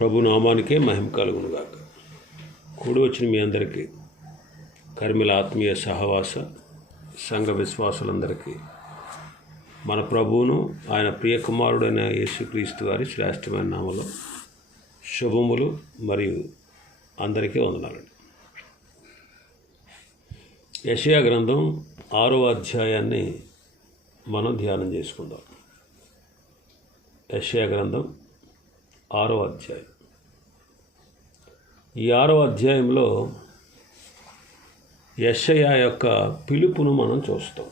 ప్రభు నామానికే మహిమ కలుగునుగాక. కూడి వచ్చిన మీ అందరికీ కర్మిల ఆత్మీయ సహవాస సంఘ విశ్వాసులందరికీ మన ప్రభువును ఆయన ప్రియకుమారుడైన యేసుక్రీస్తు వారి శ్రేష్టమైన నామలో శుభములు మరియు అందరికీ వందనాలండి. యషయా గ్రంథం ఆరో అధ్యాయాన్ని మనం ధ్యానం చేసుకుందాం. యషయా గ్రంథం ఆరో అధ్యాయం. ఈ ఆరో అధ్యాయంలో యషయ యొక్క పిలుపును మనం చూస్తాం.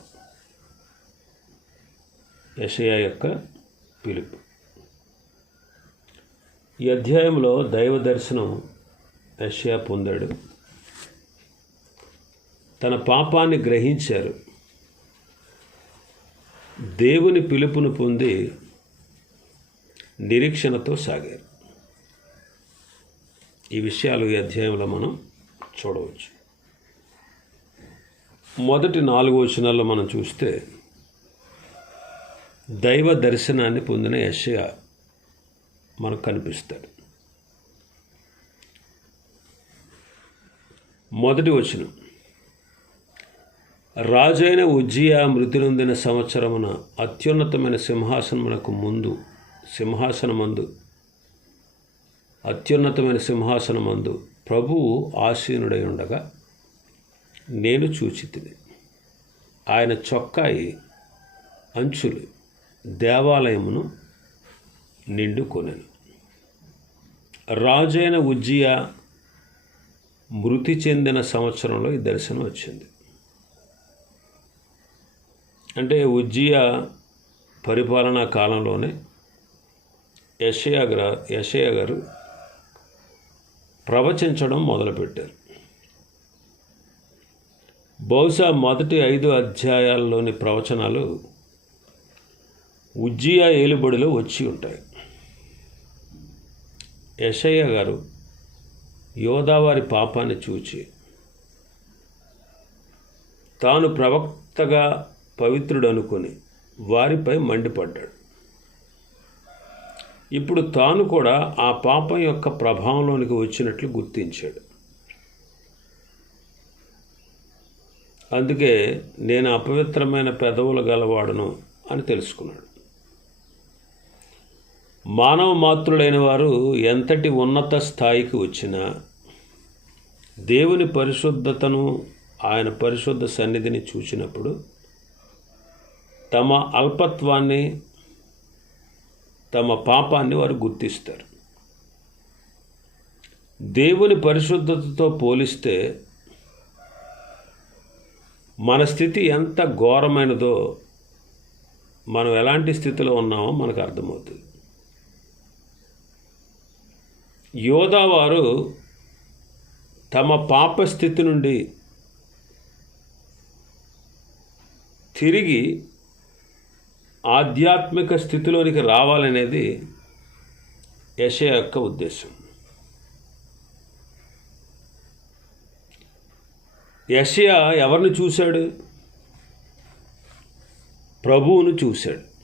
యషయ యొక్క పిలుపు. ఈ అధ్యాయంలో దైవ దర్శనం యషయా పొందాడు. తన పాపాన్ని గ్రహించారు. దేవుని పిలుపును పొంది నిరీక్షణతో సాగారు. ఈ విషయాలు ఈ అధ్యాయంలో మనం చూడవచ్చు. మొదటి నాలుగు వచనాల్లో మనం చూస్తే దైవ దర్శనాన్ని పొందిన యశయ మనకు కనిపిస్తాడు. మొదటి వచనం రాజైన ఉజ్జియా మృతి నొందిన సంవత్సరమున అత్యున్నతమైన సింహాసనమునకు ముందు సింహాసనమందు. అత్యున్నతమైన సింహాసనమందు ప్రభువు ఆసీనుడై ఉండగా నేను చూచితిని. ఆయన చొక్కాయి అంచులు దేవాలయమును నిండుకొనెను. రాజైన ఉజ్జియా మృతి చెందిన సంవత్సరంలో ఈ దర్శనం వచ్చింది. అంటే ఉజ్జియా పరిపాలనా కాలంలోనే యషయా గ్ర యషయ గారు ప్రవచించడం మొదలుపెట్టారు. బహుశా మొదటి ఐదు అధ్యాయాల్లోని ప్రవచనాలు ఉజ్జియా ఏలుబడిలో వచ్చి ఉంటాయి. యషయ్య గారు యోధావారి పాపాన్ని చూచి తాను ప్రవక్తగా పవిత్రుడు అనుకొని వారిపై మండిపడ్డాడు. ఇప్పుడు తాను కూడా ఆ పాపం యొక్క ప్రభావంలోనికి వచ్చినట్లు గుర్తించాడు. అందుకే నేను అపవిత్రమైన పెదవులు గలవాడును అని తెలుసుకున్నాడు. మానవ మాతృడైన వారు ఎంతటి ఉన్నత స్థాయికి వచ్చినా దేవుని పరిశుద్ధతను ఆయన పరిశుద్ధ సన్నిధిని చూసినప్పుడు తమ అల్పత్వాన్ని తమ పాపాన్ని వారు గుర్తిస్తారు. దేవుని పరిశుద్ధతతో పోలిస్తే మన స్థితి ఎంత ఘోరమైనదో మనం ఎలాంటి స్థితిలో ఉన్నామో మనకు అర్థమవుతుంది. యోధావారు తమ పాప స్థితి నుండి తిరిగి ఆధ్యాత్మిక స్థితిలోనికి రావాలనేది యశ యొక్క ఉద్దేశం. యశయ ఎవరిని చూశాడు? ప్రభువును చూశాడు.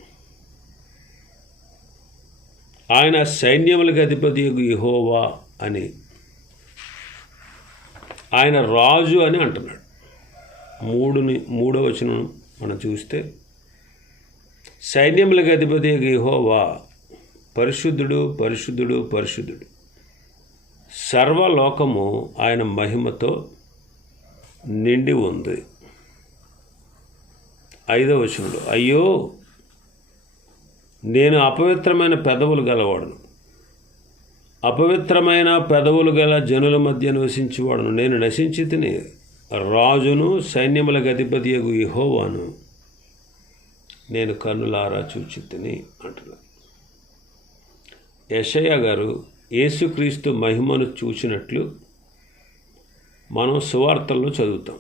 ఆయన సైన్యములకు అధిపతి యహోవా అని. ఆయన రాజు అని అంటున్నాడు. మూడుని మూడో వచనం మనం చూస్తే సైన్యములకు అధిపతి యహోవా పరిశుద్ధుడు పరిశుద్ధుడు పరిశుద్ధుడు. సర్వలోకము ఆయన మహిమతో నిండి ఉంది. ఐదవ వచనంలో అయ్యో నేను అపవిత్రమైన పెదవులు గలవాడును. అపవిత్రమైన పెదవులు గల జనుల మధ్య నివసించేవాడును. నేను నశించి తిని రాజును సైన్యముల గతిపతి ఇహోవాను నేను కన్నులారా చూచి తిని అంటున్నాను యషయ్య గారు యేసుక్రీస్తు మహిమను చూసినట్లు మనం సువార్తల్లో చదువుతాం.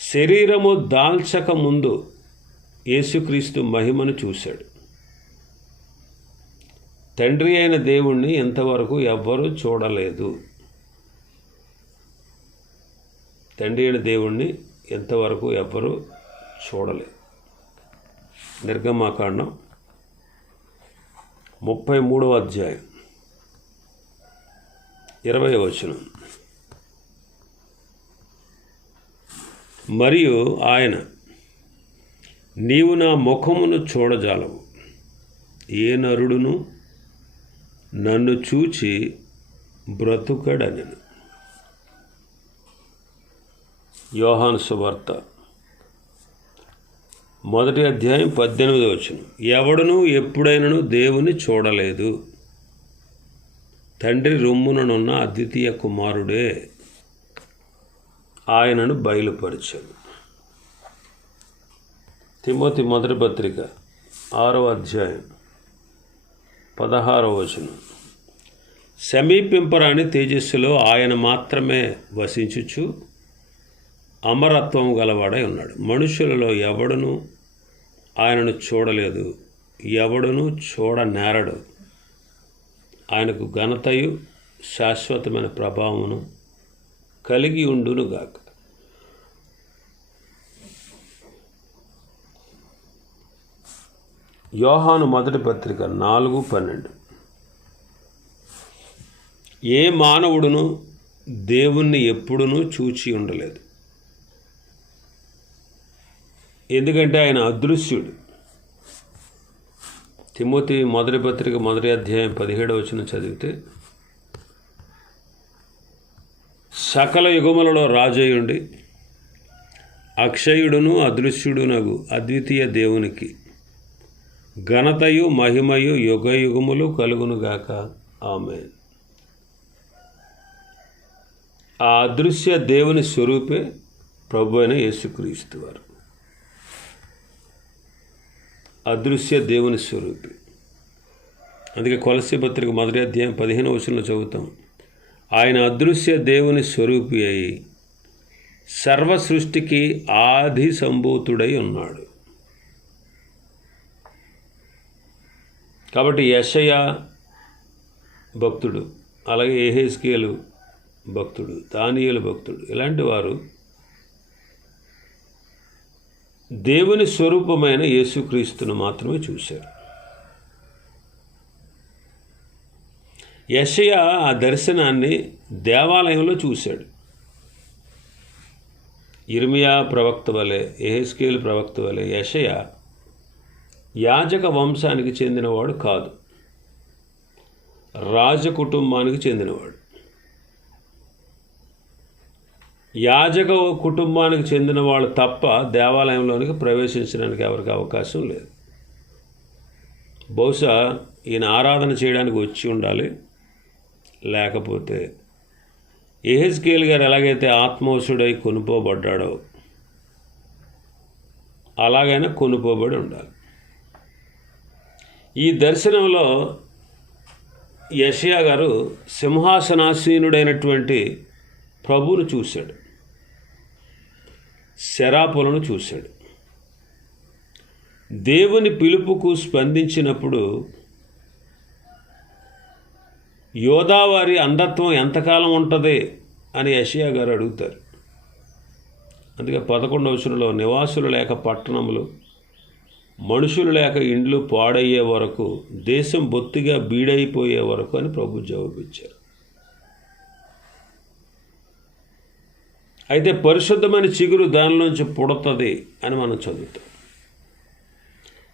శరీరము దాల్చక ముందు యేసుక్రీస్తు మహిమను చూశాడు. తండ్రి అయిన దేవుణ్ణి ఇంతవరకు ఎవ్వరూ చూడలేదు. తండ్రి అయిన దేవుణ్ణి ఎంతవరకు ఎవ్వరూ చూడలేదు. నిర్గమాకాండం ముప్పై మూడవ అధ్యాయం. ఇరవై వచనం. మరియు ఆయన నీవు నా ముఖమును చూడజాలవు. ఏ నరుడును నన్ను చూచి బ్రతుకడనెను. యోహాను సువార్త మొదటి అధ్యాయం పద్దెనిమిది వచ్చిన ఎవడును ఎప్పుడైనను దేవుని చూడలేదు. తండ్రి రొమ్ముననున్న అద్వితీయ కుమారుడే ఆయనను బయలుపరిచాడు. తిమోతి మొదటి పత్రిక ఆరో అధ్యాయం పదహారో వచనం. సమీపింపరాని తేజస్సులో ఆయన మాత్రమే వసించుచు అమరత్వం గలవాడై ఉన్నాడు. మనుషులలో ఎవడును ఆయనను చూడలేదు. ఎవడును చూడనేరడు. ఆయనకు ఘనతయు శాశ్వతమైన ప్రభావమును కలిగి ఉండునుగాక. యోహాను మొదటి పత్రిక నాలుగు పన్నెండు. ఏ మానవుడును దేవుణ్ణి ఎప్పుడునూ చూచి ఉండలేదు. ఎందుకంటే ఆయన అదృశ్యుడు. తిమోతి మొదటి పత్రిక మొదటి అధ్యాయం పదిహేడవ వచ్చిన చదివితే సకల యుగములలో రాజయుండి అక్షయుడును అదృశ్యుడునగు అద్వితీయ దేవునికి ఘనతయు మహిమయు యుగ యుగములు కలుగునుగాక. ఆమె ఆ అదృశ్య దేవుని స్వరూపే ప్రభు అయిన యేసుక్రీస్తు వారు. అదృశ్య దేవుని స్వరూపి. అందుకే కొలసి పత్రిక మొదటి అధ్యాయం పదిహేను వచనంలో చదువుతాం. ఆయన అదృశ్య దేవుని స్వరూపి అయి సర్వ సృష్టికి ఆది సంభూతుడై ఉన్నాడు. కాబట్టి యశయ భక్తుడు అలాగే ఏహెస్కేలు భక్తుడు దానియేలు భక్తుడు ఇలాంటి వారు దేవుని స్వరూపమైన యేసుక్రీస్తును మాత్రమే చూశారు యషయ ఆ దర్శనాన్ని దేవాలయంలో చూశాడు. ఇర్మియా ప్రవక్త వలె ఎహెస్కేల్ ప్రవక్త వలె యషయ యాజక వంశానికి చెందినవాడు కాదు. రాజ కుటుంబానికి చెందినవాడు. యాజక కుటుంబానికి చెందిన వాళ్ళు తప్ప దేవాలయంలోనికి ప్రవేశించడానికి ఎవరికి అవకాశం లేదు. బహుశా ఈయన ఆరాధన చేయడానికి వచ్చి ఉండాలి. లేకపోతే ఏహెచ్కేల్ గారు ఎలాగైతే ఆత్మవశుడై కొనుపోబడ్డాడో అలాగైనా కొనుపోబడి ఉండాలి. ఈ దర్శనంలో యషయా గారు సింహాసనాసీనుడైనటువంటి ప్రభువును చూశాడు. శరాపులను చూశాడు. దేవుని పిలుపుకు స్పందించినప్పుడు యోదావారి అంధత్వం ఎంతకాలం ఉంటుంది అని యషియా గారు అడుగుతారు. అందుకే పదకొండవ వచనంలో నివాసులు లేక పట్టణములు మనుషులు లేక ఇండ్లు పాడయ్యే వరకు దేశం బొత్తిగా బీడైపోయే వరకు అని ప్రభు జవాబిచ్చారు. అయితే పరిశుద్ధమైన చిగురు దానిలోంచి పుడుతుంది అని మనం చదువుతాం.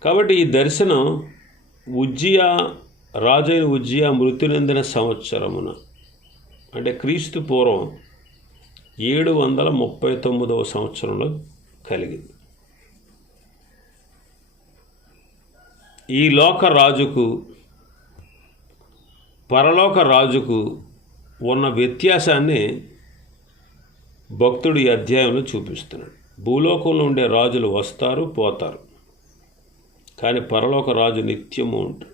కాబట్టి ఈ దర్శనం ఉజ్జియా రాజైన ఉజ్జియా మృత్యునందిన సంవత్సరమున అంటే క్రీస్తు పూర్వం ఏడు వందల ముప్పై తొమ్మిదవ సంవత్సరంలో కలిగింది. ఈ లోక రాజుకు పరలోక రాజుకు ఉన్న వ్యత్యాసాన్ని భక్తుడు ఈ అధ్యాయంలో చూపిస్తున్నాడు. భూలోకంలో ఉండే రాజులు వస్తారు పోతారు. కానీ పరలోక రాజు నిత్యము ఉంటాడు.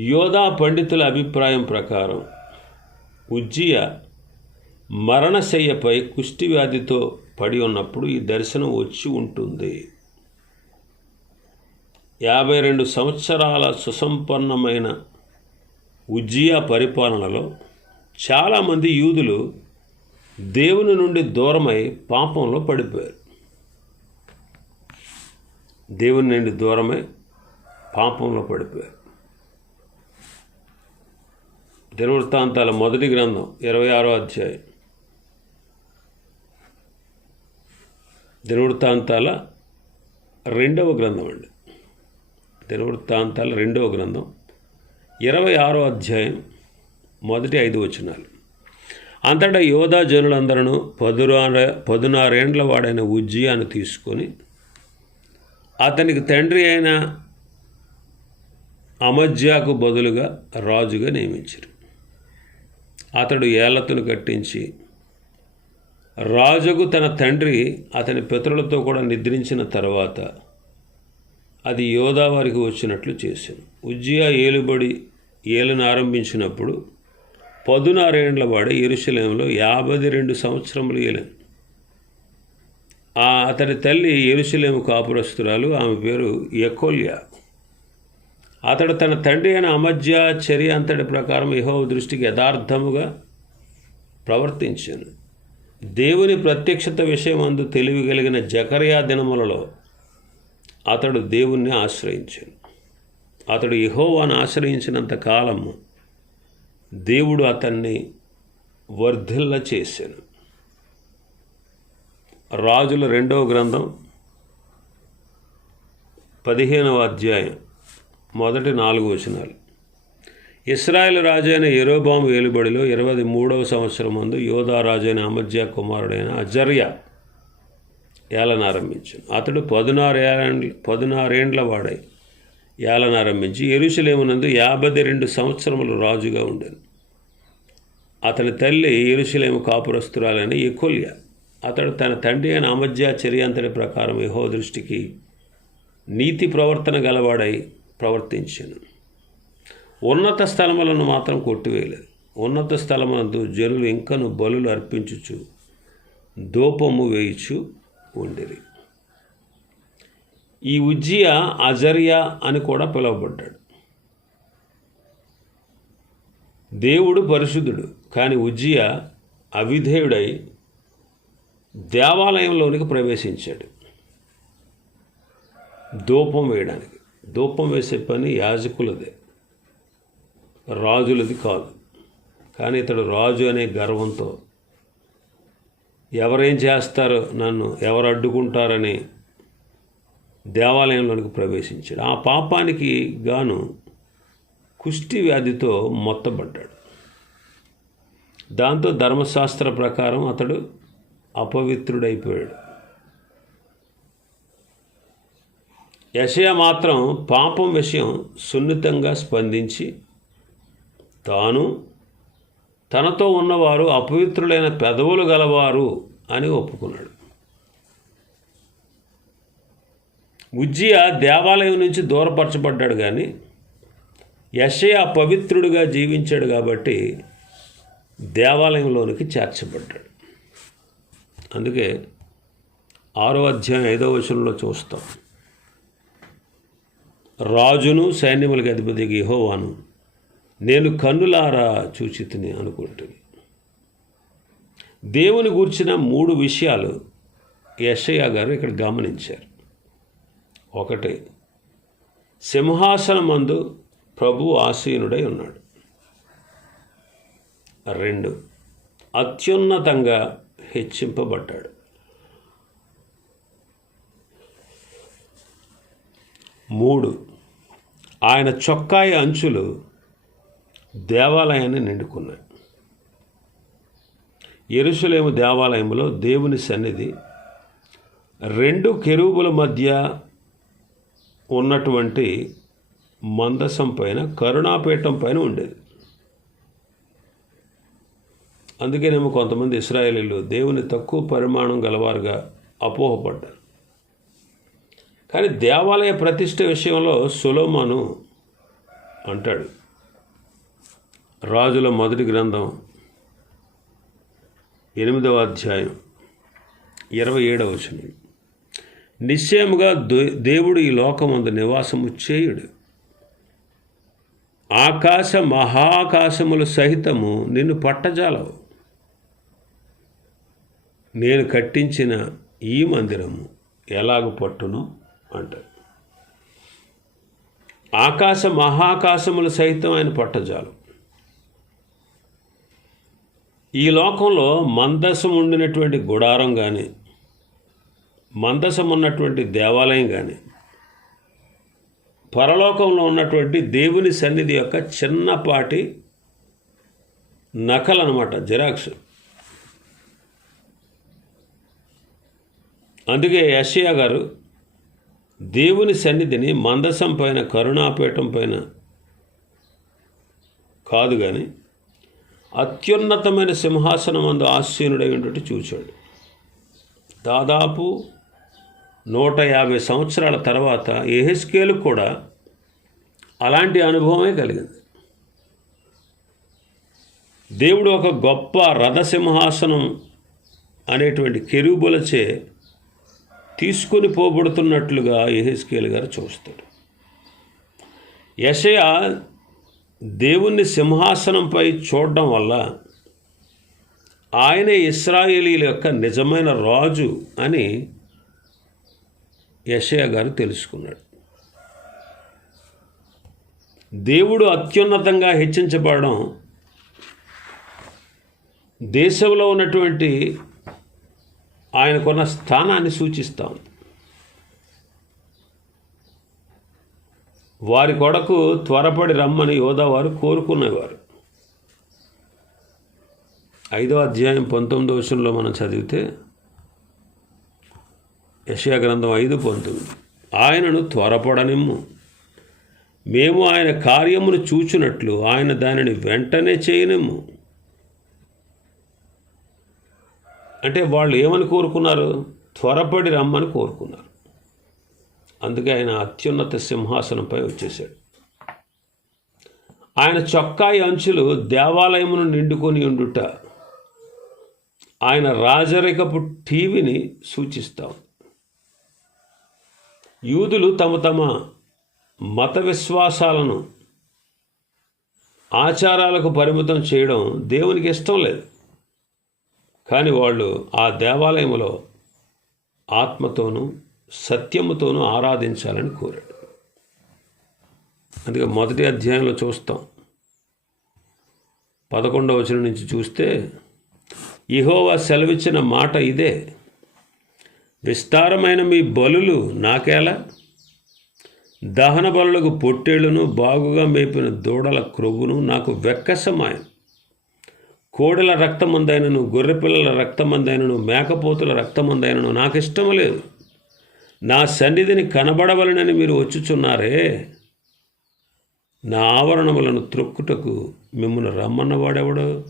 యోధా పండితుల అభిప్రాయం ప్రకారం ఉజ్జియ మరణశయ్యపై కుష్టి వ్యాధితో పడి ఉన్నప్పుడు ఈ దర్శనం వచ్చి ఉంటుంది. యాభై రెండు సంవత్సరాల సుసంపన్నమైన ఉజ్జియా పరిపాలనలో చాలామంది యూదులు దేవుని నుండి దూరమై పాపంలో పడిపోయారు. దేవుని నుండి దూరమై పాపంలో పడిపోయారు. దినవృత్తాంతాల మొదటి గ్రంథం ఇరవై ఆరో అధ్యాయం. దినవృత్తాంతాల రెండవ గ్రంథం అండి. దినవృత్తాంతాల రెండవ గ్రంథం ఇరవై ఆరో అధ్యాయం మొదటి ఐదు వచనాలు. అంతటా యోధా జనులందరూ పదునార పదునారేండ్ల వాడైన ఉజ్జియాను తీసుకొని అతనికి తండ్రి అయిన అమజ్యాకు బదులుగా రాజుగా నియమించారు. అతడు ఏలతును కట్టించి రాజుకు తన తండ్రి అతని పితరులతో కూడా నిద్రించిన తర్వాత అది యోధా వారికి వచ్చినట్లు చేశాను. ఉజ్జియా ఏలుబడి ఏలను ఆరంభించినప్పుడు పదునారేండ్ల వాడు ఎరుశలేంలో యాభై రెండు సంవత్సరములు ఏలాను. ఆ అతడి తల్లి ఎరుశలేము కాపురస్తురాలు ఆమె పేరు ఎకోల్యా అతడు తన తండ్రి అయిన అమధ్య చర్య అంతటి ప్రకారం యహో దృష్టికి యథార్థముగా ప్రవర్తించాను. దేవుని ప్రత్యక్షత విషయమందు తెలివి కలిగిన జకర్యా దినములలో అతడు దేవుణ్ణి ఆశ్రయించాను. అతడు యహోవాను ఆశ్రయించినంత కాలము దేవుడు అతన్ని వర్ధిల్ల చేశాను. రాజుల రెండవ గ్రంథం పదిహేనవ అధ్యాయం మొదటి నాలుగు వచనాలు. ఇస్రాయేల్ రాజైన ఎరోబాము ఏలుబడిలో ఇరవై మూడవ సంవత్సరం ముందు యోధా రాజైన అమర్జ్యా కుమారుడైన అజర్య ఏలనారంభించాను అతడు పదునారు ఏళ్ళ పదునారేండ్ల వాడై ఏలనారంభించి ఎరుసలేమునందు యాభై రెండు సంవత్సరములు రాజుగా ఉండేను. అతని తల్లి ఎరుసలేము కాపురస్తురాలని ఎకొల్య అతడు తన తండ్రి అయిన అమధ్య చర్యాంతటి ప్రకారం యహో దృష్టికి నీతి ప్రవర్తన గలవాడై ప్రవర్తించాను. ఉన్నత స్థలములను మాత్రం కొట్టివేయలేదు. ఉన్నత స్థలమందు జనులు ఇంకను బలులు అర్పించుచు దూపము వేయిచు ఉండిరి. ఈ ఉజ్జియా అజరియా అని కూడా పిలువబడ్డాడు. దేవుడు పరిశుద్ధుడు. కానీ ఉజ్జయ అవిధేయుడై దేవాలయంలోనికి ప్రవేశించాడు. ధూపం వేయడానికి. ధూపం వేసే పని యాజకులదే. రాజులది కాదు. కానీ ఇతడు రాజు అనే గర్వంతో ఎవరేం చేస్తారో నన్ను ఎవరు అడ్డుకుంటారని దేవాలయంలోనికి ప్రవేశించాడు. ఆ పాపానికి గాను కుష్టి వ్యాధితో మొత్తబడ్డాడు. దాంతో ధర్మశాస్త్ర ప్రకారం అతడు అపవిత్రుడైపోయాడు. యషయ మాత్రం పాపం విషయం సున్నితంగా స్పందించి తాను తనతో ఉన్నవారు అపవిత్రులైన పెదవులు గలవారు అని ఒప్పుకున్నాడు. ఉజ్జియా దేవాలయం నుంచి దూరపరచబడ్డాడు కానీ యషయ పవిత్రుడిగా జీవించాడు కాబట్టి దేవాలయంలోనికి చేర్చబడ్డాడు. అందుకే ఆరో అధ్యాయం ఐదో వచనంలో చూస్తాం. రాజును సైన్యములకు అధిపతి గిహోవాను నేను కన్నులారా చూచితిని అనుకుంటుంది దేవుని గూర్చిన మూడు విషయాలు యశయ్య గారు ఇక్కడ గమనించారు. ఒకటి సింహాసనమందు ప్రభు ఆసీనుడై ఉన్నాడు. రెండు. అత్యున్నతంగా హెచ్చింపబడ్డాడు. మూడు. ఆయన చొక్కాయి అంచులు దేవాలయాన్ని నిండుకున్నాయి. ఎరుసలేము దేవాలయంలో దేవుని సన్నిధి రెండు కెరూబుల మధ్య ఉన్నటువంటి మందసం పైన కరుణాపీఠం పైన ఉండేది. అందుకేనేమో కొంతమంది ఇస్రాయేలీలు దేవుని తక్కువ పరిమాణం గలవారుగా అపోహపడ్డారు. కానీ దేవాలయ ప్రతిష్ట విషయంలో సులోమాను అంటాడు. రాజుల మొదటి గ్రంథం ఎనిమిదవ అధ్యాయం ఇరవై ఏడవ వచనం. నిశ్చయముగా దే- దేవుడు ఈ లోకమందు నివాసము చేయుడు. ఆకాశ మహాకాశములు సహితము నిన్ను పట్టజాలవు. నేను కట్టించిన ఈ మందిరము ఎలాగ పట్టును అంటారు ఆకాశ మహాకాశములు సైతం ఆయన పట్టజాలు. ఈ లోకంలో మందసం ఉండినటువంటి గుడారం కానీ మందసం ఉన్నటువంటి దేవాలయం కానీ పరలోకంలో ఉన్నటువంటి దేవుని సన్నిధి యొక్క చిన్నపాటి నకలనమాట జిరాక్స్. అందుకే యషయా గారు దేవుని సన్నిధిని మందసం పైన కరుణాపీఠం పైన కాదు కానీ అత్యున్నతమైన సింహాసనం అందు ఆశీనుడైనటువంటి చూచాడు. దాదాపు నూట యాభై సంవత్సరాల తర్వాత ఎహెస్కేలు కూడా అలాంటి అనుభవమే కలిగింది. దేవుడు ఒక గొప్ప రథసింహాసనం అనేటువంటి కెరూబులచే తీసుకొని పోబడుతున్నట్లుగా ఎహెస్కేల్ గారు చూస్తాడు యషయ దేవుణ్ణి సింహాసనంపై చూడడం వల్ల ఆయన ఇస్రాయేలీల యొక్క నిజమైన రాజు అని యషయ గారు తెలుసుకున్నాడు. దేవుడు అత్యున్నతంగా హెచ్చించబడడం దేశంలో ఉన్నటువంటి ఆయనకున్న స్థానాన్ని సూచిస్తాం. వారి కొరకు త్వరపడి రమ్మని యోధవారు కోరుకునేవారు. ఐదో అధ్యాయం పంతొమ్మిదో విషయంలో మనం చదివితే యశయా గ్రంథం ఐదు పంతొమ్మిది ఆయనను త్వరపడనిమ్ము. మేము ఆయన కార్యమును చూచినట్లు ఆయన దానిని వెంటనే చేయనిమ్ము. అంటే వాళ్ళు ఏమని కోరుకున్నారు? త్వరపడి రమ్మని కోరుకున్నారు. అందుకే ఆయన అత్యున్నత సింహాసనంపై వచ్చేసాడు ఆయన చొక్కాయి అంచులు దేవాలయమును నిండుకొని ఉండుట ఆయన రాజరికపు టీవీని సూచిస్తాం యూదులు తమ తమ మత విశ్వాసాలను ఆచారాలకు పరిమితం చేయడం దేవునికి ఇష్టం లేదు. కానీ వాళ్ళు ఆ దేవాలయంలో ఆత్మతోనూ సత్యముతోనూ ఆరాధించాలని కోరాడు. అందుకే మొదటి అధ్యాయంలో చూస్తాం. పదకొండవ వచనం నుంచి చూస్తే ఇహోవా సెలవిచ్చిన మాట ఇదే విస్తారమైన మీ బలులు నాకేలా? దహన బలులకు పొట్టేళ్ళను బాగుగా మేపిన దూడల క్రొవ్వును నాకు వెక్కసమాయం. కోడెల రక్తమందైనను గొర్రెపిల్లల రక్తమందైనను మేకపోతుల రక్తమందైనను నాకు ఇష్టం లేదు. నా సన్నిధిని కనబడవలనని మీరు వచ్చుచున్నారే. నా ఆవరణములను త్రొక్కుటకు మిమ్మల్ని రమ్మన్నవాడెవడు?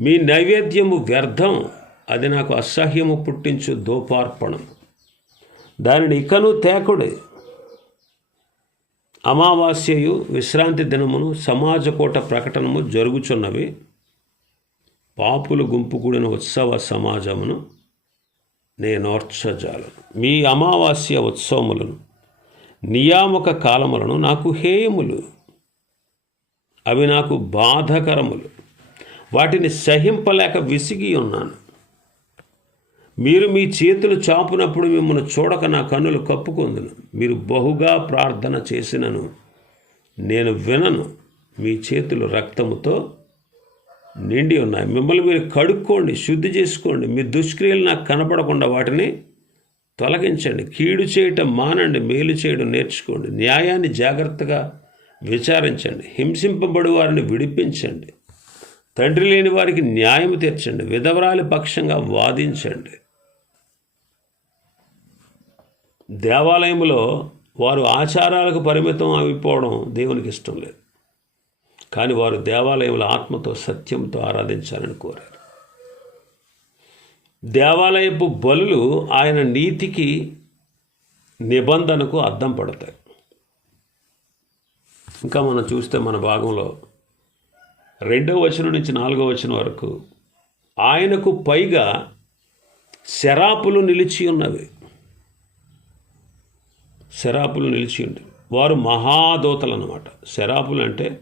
మీ నైవేద్యము వ్యర్థం అది నాకు అసహ్యము పుట్టించు దోపార్పణం. దానిని ఇకను తేకుడే. అమావాస్యయు విశ్రాంతి దినమును సమాజకోట ప్రకటనము జరుగుచున్నవి. పాపుల గుంపు కూడిన ఉత్సవ సమాజమును నేనోర్చజాలను మీ అమావాస్య ఉత్సవములను నియామక కాలములను నాకు హేయములు. అవి నాకు బాధకరములు. వాటిని సహింపలేక విసిగి ఉన్నాను. మీరు మీ చేతులు చాపునప్పుడు మిమ్మల్ని చూడక నా కన్నులు కప్పుకొందును. మీరు బహుగా ప్రార్థన చేసినను. నేను వినను. మీ చేతులు రక్తముతో నిండి ఉన్నాయి. మిమ్మల్ని మీరు కడుక్కోండి శుద్ధి చేసుకోండి. మీ దుష్క్రియలు నాకు కనపడకుండా వాటిని తొలగించండి. కీడు చేయటం మానండి మేలు చేయడం నేర్చుకోండి. న్యాయాన్ని జాగ్రత్తగా విచారించండి. హింసింపబడి వారిని విడిపించండి. తండ్రి లేని వారికి న్యాయం తీర్చండి. విధవరాలి పక్షంగా వాదించండి. దేవాలయంలో వారు ఆచారాలకు పరిమితం అయిపోవడం దేవునికి ఇష్టం లేదు. కానీ వారు దేవాలయంలో ఆత్మతో సత్యంతో ఆరాధించాలని కోరారు. దేవాలయపు బలులు ఆయన నీతికి నిబంధనకు అద్దం పడతాయి. ఇంకా మనం చూస్తే మన భాగంలో రెండవ వచనం నుంచి నాలుగవ వచనం వరకు ఆయనకు పైగా శరాపులు నిలిచి ఉన్నవి. శరాపులు నిలిచి ఉండేవి వారు మహాదోతలు అన్నమాట శరాపులు అంటే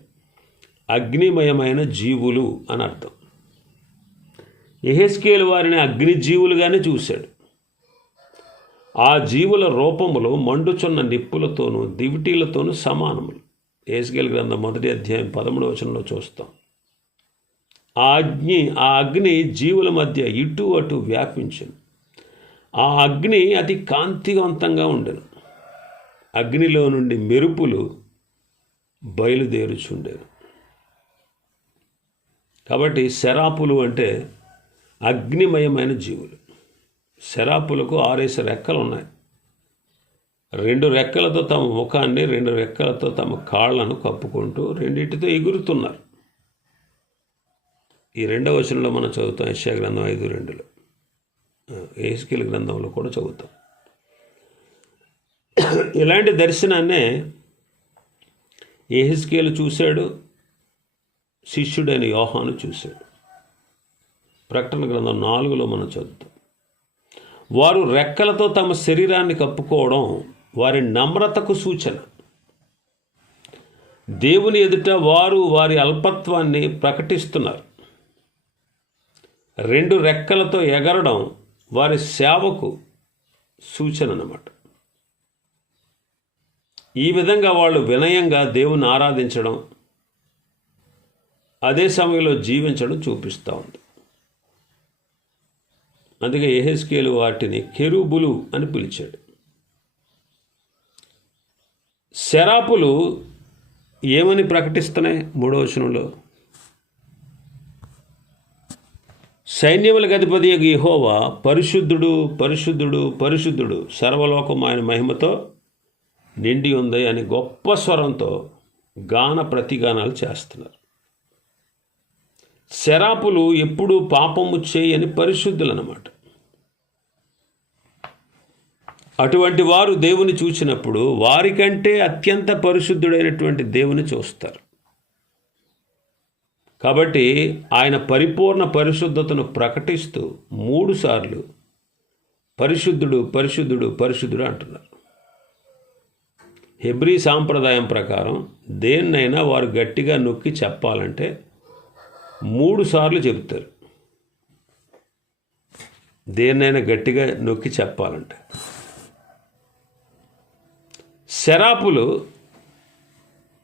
అగ్నిమయమైన జీవులు అని అర్థం. ఎహెస్కేల్ వారిని అగ్ని జీవులుగానే చూశాడు. ఆ జీవుల రూపములు మండుచున్న నిప్పులతోనూ దివిటీలతోనూ సమానములు. ఏసుగేల్ గ్రంథం మొదటి అధ్యాయం పదమూడవ వచనంలో చూస్తాం. ఆ అగ్ని ఆ అగ్ని జీవుల మధ్య ఇటు అటు వ్యాపించను. ఆ అగ్ని అతి కాంతివంతంగా ఉండను. అగ్నిలో నుండి మెరుపులు బయలుదేరుచుండేను. కాబట్టి శరాపులు అంటే అగ్నిమయమైన జీవులు. శరాపులకు ఆరేసి రెక్కలు ఉన్నాయి రెండు రెక్కలతో తమ ముఖాన్ని రెండు రెక్కలతో తమ కాళ్ళను కప్పుకుంటూ రెండింటితో ఎగురుతున్నారు. ఈ రెండవ వచనంలో మనం చదువుతాం యశ్యా గ్రంథం ఐదు రెండులో. ఏసుకిల గ్రంథంలో కూడా చదువుతాం. ఇలాంటి దర్శనాన్నే ఏహిస్కేలు చూశాడు. శిష్యుడైన యోహాను చూశాడు. ప్రకటన గ్రంథం నాలుగులో మనం చదువుతాం. వారు రెక్కలతో తమ శరీరాన్ని కప్పుకోవడం వారి నమ్రతకు సూచన. దేవుని ఎదుట వారు వారి అల్పత్వాన్ని ప్రకటిస్తున్నారు. రెండు రెక్కలతో ఎగరడం వారి సేవకు సూచన అన్నమాట. ఈ విధంగా వాళ్ళు వినయంగా దేవుని ఆరాధించడం అదే సమయంలో జీవించడం చూపిస్తూ ఉంది. అందుకే ఎహెస్కేలు వాటిని కెరూబులు అని పిలిచాడు. శరాపులు ఏమని ప్రకటిస్తున్నాయి మూడవ వచనంలో? సైన్యములకు అధిపతి యహోవా పరిశుద్ధుడు పరిశుద్ధుడు పరిశుద్ధుడు సర్వలోకం ఆయన మహిమతో నిండి ఉంది అని గొప్ప స్వరంతో గాన ప్రతిగానాలు చేస్తున్నారు. శరాపులు ఎప్పుడూ పాపము చేయని పరిశుద్ధులు అన్నమాట అటువంటి వారు దేవుని చూసినప్పుడు వారికంటే అత్యంత పరిశుద్ధుడైనటువంటి దేవుని చూస్తారు. కాబట్టి ఆయన పరిపూర్ణ పరిశుద్ధతను ప్రకటిస్తూ మూడుసార్లు పరిశుద్ధుడు పరిశుద్ధుడు పరిశుద్ధుడు అంటున్నారు. హెబ్రీ సాంప్రదాయం ప్రకారం దేన్నైనా వారు గట్టిగా నొక్కి చెప్పాలంటే మూడు సార్లు చెబుతారు. దేన్నైనా గట్టిగా నొక్కి చెప్పాలంటే. శరాపులు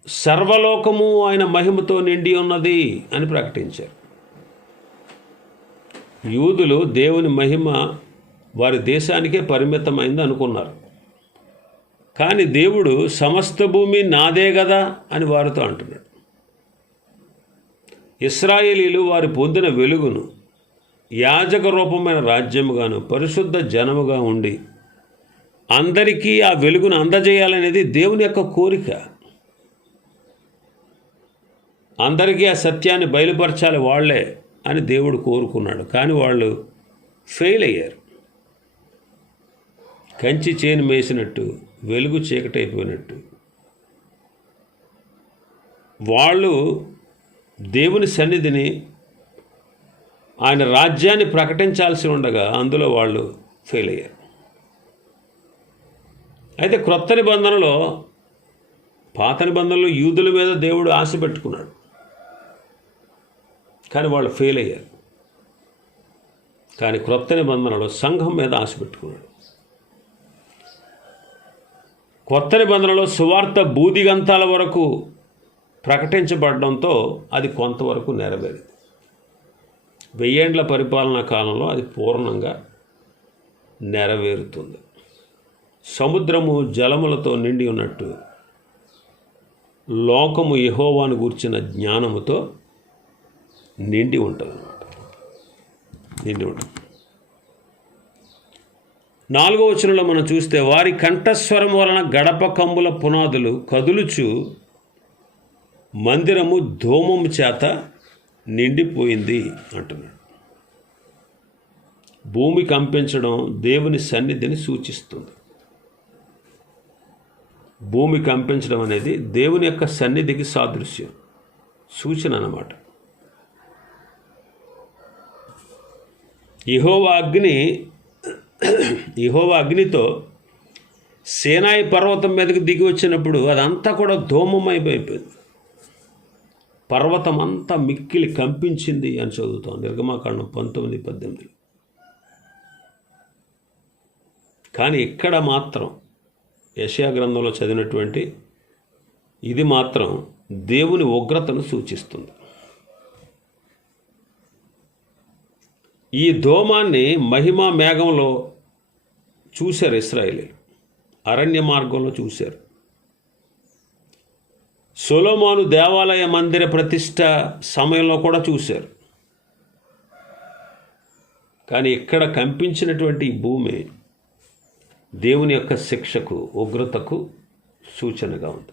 సర్వలోకము ఆయన మహిమతో నిండి ఉన్నది అని ప్రకటించారు. యూదులు దేవుని మహిమ వారి దేశానికే పరిమితమైంది అనుకున్నారు. కానీ దేవుడు సమస్త భూమి నాదే కదా అని వారితో అంటున్నాడు. ఇస్రాయేలీలు వారు పొందిన వెలుగును యాజక రూపమైన రాజ్యముగాను పరిశుద్ధ జనముగా ఉండి అందరికీ ఆ వెలుగును అందజేయాలనేది దేవుని యొక్క కోరిక. అందరికీ ఆ సత్యాన్ని బయలుపరచాలి వాళ్ళే అని దేవుడు కోరుకున్నాడు. కానీ వాళ్ళు ఫెయిల్ అయ్యారు. కంచి చేను మేసినట్టు వెలుగు చీకటైపోయినట్టు. వాళ్ళు దేవుని సన్నిధిని ఆయన రాజ్యాన్ని ప్రకటించాల్సి ఉండగా అందులో వాళ్ళు ఫెయిల్ అయ్యారు. అయితే క్రొత్త నిబంధనలో పాత నిబంధనలో యూదుల మీద దేవుడు ఆశ పెట్టుకున్నాడు. కానీ వాళ్ళు ఫెయిల్ అయ్యారు. కానీ క్రొత్త నిబంధనలో సంఘం మీద ఆశ పెట్టుకున్నాడు. కొత్త నిబంధనలో సువార్త బూదిగంతాల వరకు ప్రకటించబడడంతో అది కొంతవరకు నెరవేరింది. వెయ్యేండ్ల పరిపాలనా కాలంలో అది పూర్ణంగా నెరవేరుతుంది. సముద్రము జలములతో నిండి ఉన్నట్టు లోకము యహోవాను గూర్చిన జ్ఞానముతో నిండి ఉంటుంది నిండి ఉంటుంది. నాలుగో వచనంలో మనం చూస్తే వారి కంఠస్వరం వలన గడప కంబుల పునాదులు కదులుచు మందిరము ధూమము చేత నిండిపోయింది అంటున్నాడు. భూమి కంపించడం దేవుని సన్నిధిని సూచిస్తుంది. భూమి కంపించడం అనేది దేవుని యొక్క సన్నిధికి సాదృశ్యం సూచన అన్నమాట. ఇహోవా అగ్ని ఇహోవా అగ్నితో సేనాయి పర్వతం మీదకి దిగి వచ్చినప్పుడు అదంతా కూడా ధూమమైపోయింది పర్వతం అంతా మిక్కిలి కంపించింది అని చదువుతాం నిర్గమాకాండం పంతొమ్మిది పద్దెనిమిది కానీ ఇక్కడ మాత్రం యశయా గ్రంథంలో చదివినటువంటి ఇది మాత్రం దేవుని ఉగ్రతను సూచిస్తుంది. ఈ దోమాన్ని మహిమా మేఘంలో చూశారు ఇస్రాయేలీలు. అరణ్య మార్గంలో చూశారు. సొలోమాను దేవాలయ మందిర ప్రతిష్ట సమయంలో కూడా చూశారు. కానీ ఇక్కడ కంపించినటువంటి భూమి దేవుని యొక్క శిక్షకు ఉగ్రతకు సూచనగా ఉంది.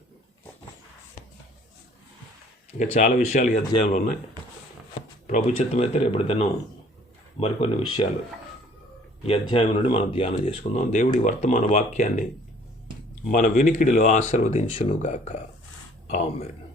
ఇంకా చాలా విషయాలు ఈ అధ్యాయంలో ఉన్నాయి. ప్రభు అయితే రేపటి దినం మరికొన్ని విషయాలు ఈ అధ్యాయం నుండి మనం ధ్యానం చేసుకుందాం. దేవుడి వర్తమాన వాక్యాన్ని మన వినికిడిలో ఆశీర్వదించునుగాక. Amen.